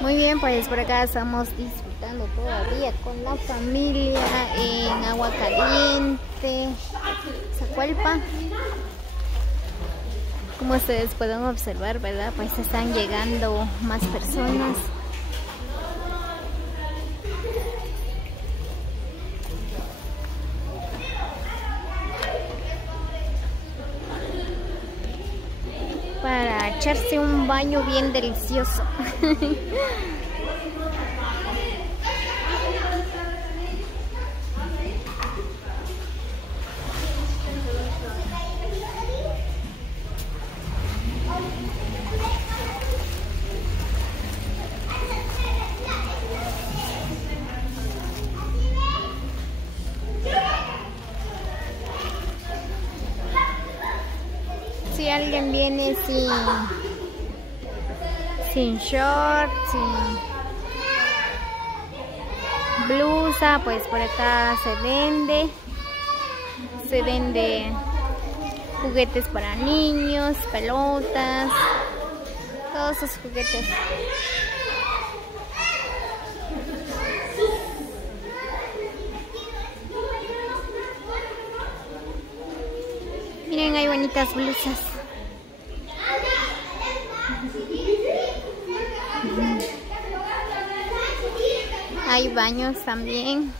Muy bien, pues por acá estamos disfrutando todavía con la familia en Agua Caliente, Zacualpa. Como ustedes pueden observar, ¿verdad? Pues están llegando más personas. Para echarse un baño bien delicioso. Si alguien viene sin short, sin blusa, pues por acá se vende juguetes para niños, pelotas, todos esos juguetes. Miren, hay bonitas blusas. Hay baños también.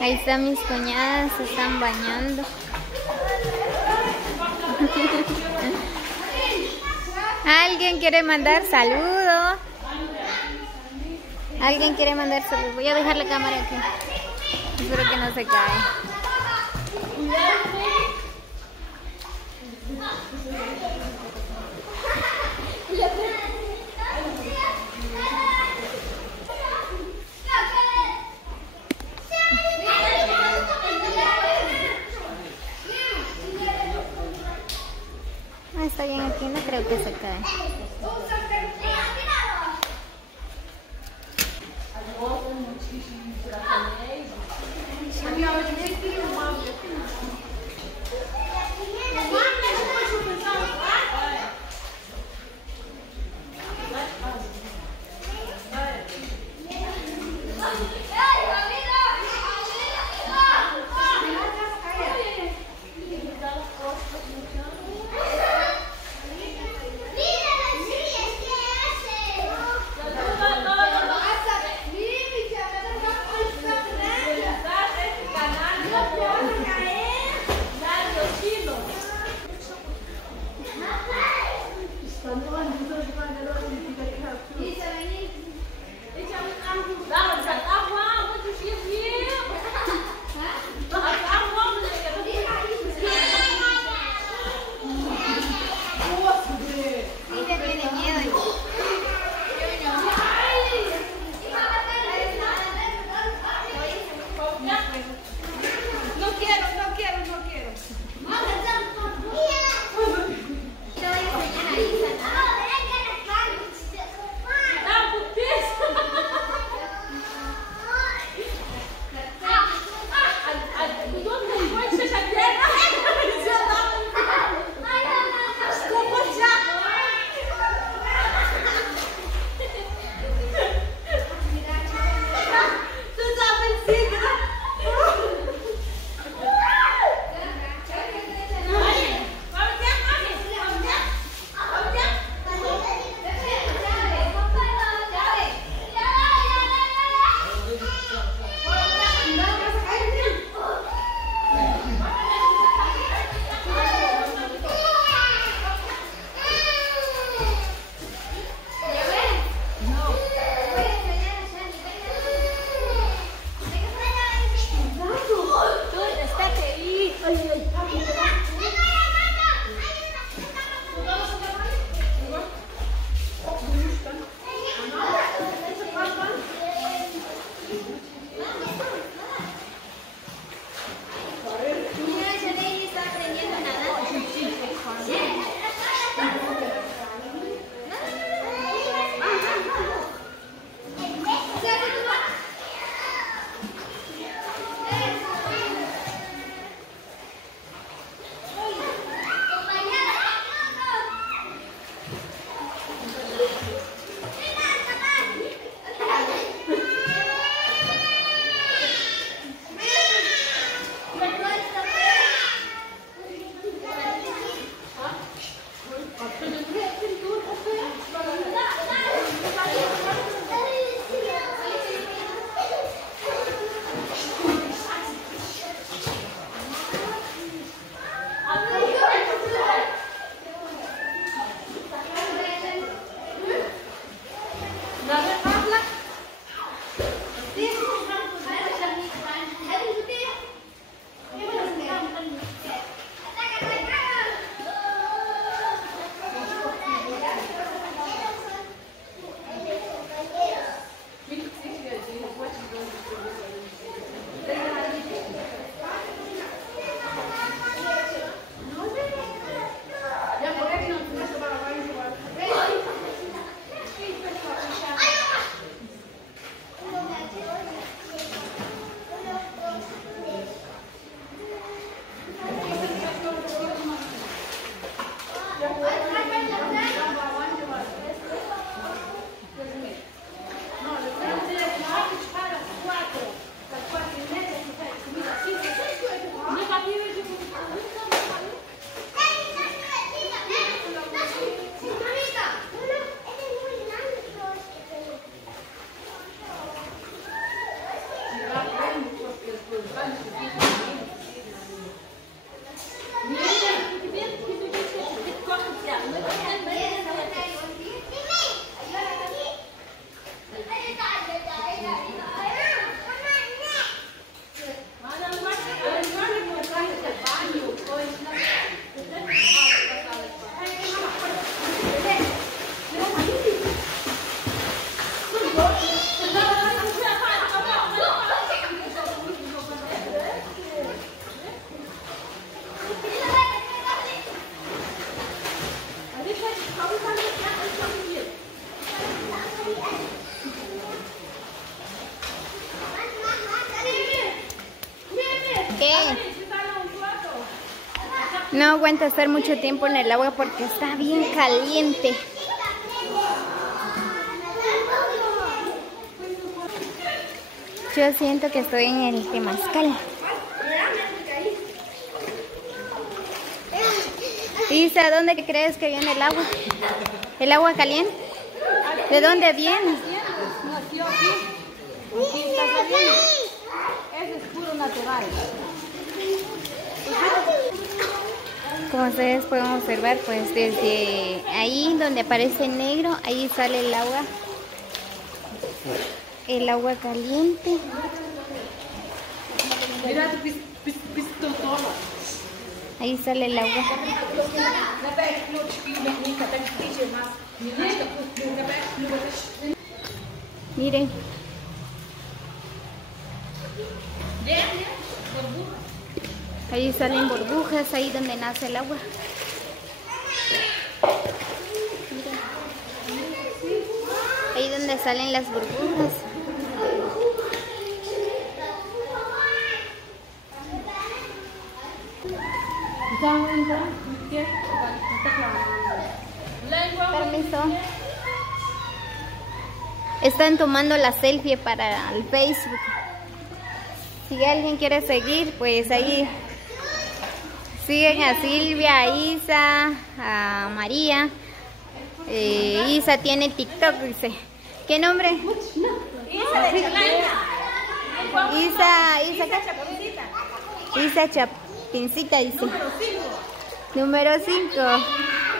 Ahí están mis cuñadas, se están bañando. ¿Alguien quiere mandar saludos? ¿Alguien quiere mandar saludos? Voy a dejar la cámara aquí. Espero que no se cae. Está bien aquí, no creo que se cae. No quiero. No aguanta estar mucho tiempo en el agua porque está bien caliente. Yo siento que estoy en el Temazcal. Isa, ¿dónde crees que viene el agua? ¿El agua caliente? ¿De dónde viene? Eso es puro natural. Como ustedes pueden observar, pues desde ahí donde aparece negro, ahí sale el agua caliente. Mira tu pisto todo. Ahí sale el agua. Miren. Ahí salen burbujas, ahí donde nace el agua. Ahí donde salen las burbujas. Permiso. Están tomando la selfie para el Facebook. Si alguien quiere seguir, pues ahí siguen a Silvia, a Isa, a María. Isa tiene TikTok, dice. ¿Qué nombre? Isa Chapincita, dice. Número 5.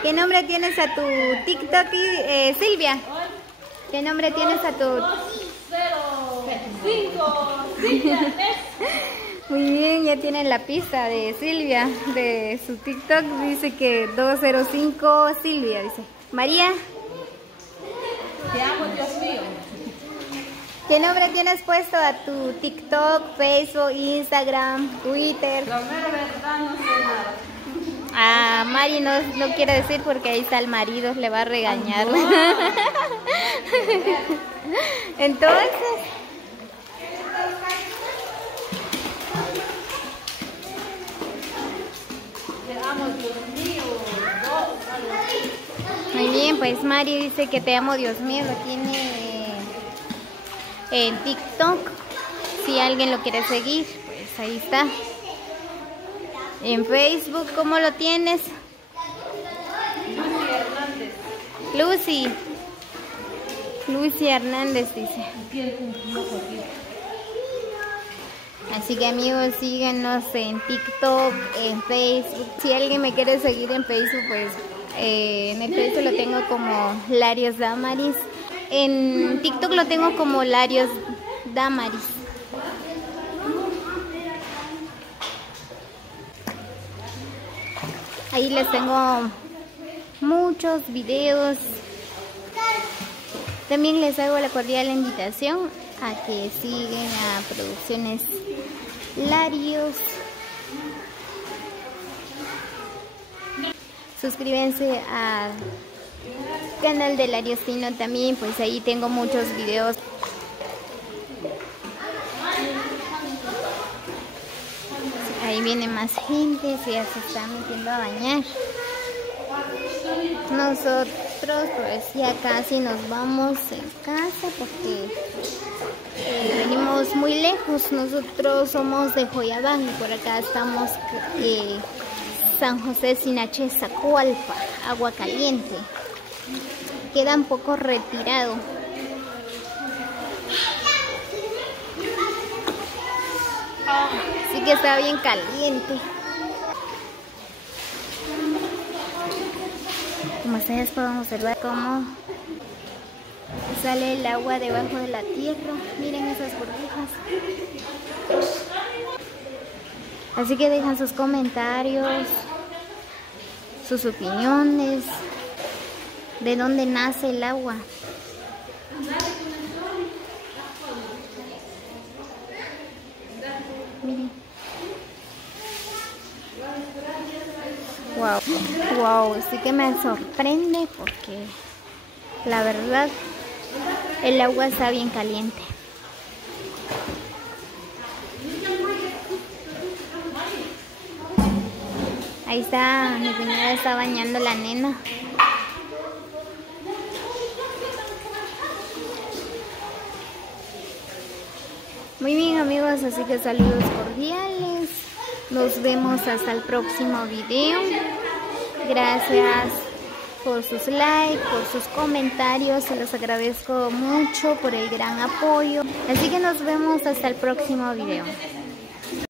¿Qué nombre tienes a tu TikTok, Silvia? ¿Qué nombre tienes a tu...? 5. Muy bien, ya tienen la pista de Silvia, de su TikTok. Dice que 205 Silvia, dice. María. Te amo, Dios mío. ¿Qué nombre tienes puesto a tu TikTok, Facebook, Instagram, Twitter? La mera verdad no sé nada. Ah, Mari no quiere decir porque ahí está el marido, le va a regañar. Entonces... Muy bien, pues Mari dice que te amo, Dios mío, lo tiene en TikTok. Si alguien lo quiere seguir, pues ahí está. En Facebook, ¿cómo lo tienes? Lucy Hernández dice. Así que amigos, síguenos en TikTok, en Facebook. Si alguien me quiere seguir en Facebook, pues en el Facebook lo tengo como Larios Damaris. En TikTok lo tengo como Larios Damaris. Ahí les tengo muchos videos. También les hago la cordial invitación a que sigan a Producciones Larios. Suscríbanse al canal de Lariosino también, pues ahí tengo muchos videos. Ahí viene más gente, ya se está metiendo a bañar. Nosotros pues ya casi nos vamos en casa porque venimos muy lejos. Nosotros somos de Joyabán y por acá estamos San José Sinaché, Zacualpa, Agua Caliente. Queda un poco retirado. Así que está bien caliente. Como ustedes pueden observar cómo sale el agua debajo de la tierra. Miren esas burbujas. Así que dejan sus comentarios, sus opiniones, de dónde nace el agua. Miren. Wow, sí que me sorprende porque la verdad el agua está bien caliente. Ahí está, mi cuñada está bañando la nena. Muy bien amigos, así que saludos cordiales. Nos vemos hasta el próximo video. Gracias por sus likes, por sus comentarios. Se los agradezco mucho por el gran apoyo. Así que nos vemos hasta el próximo video.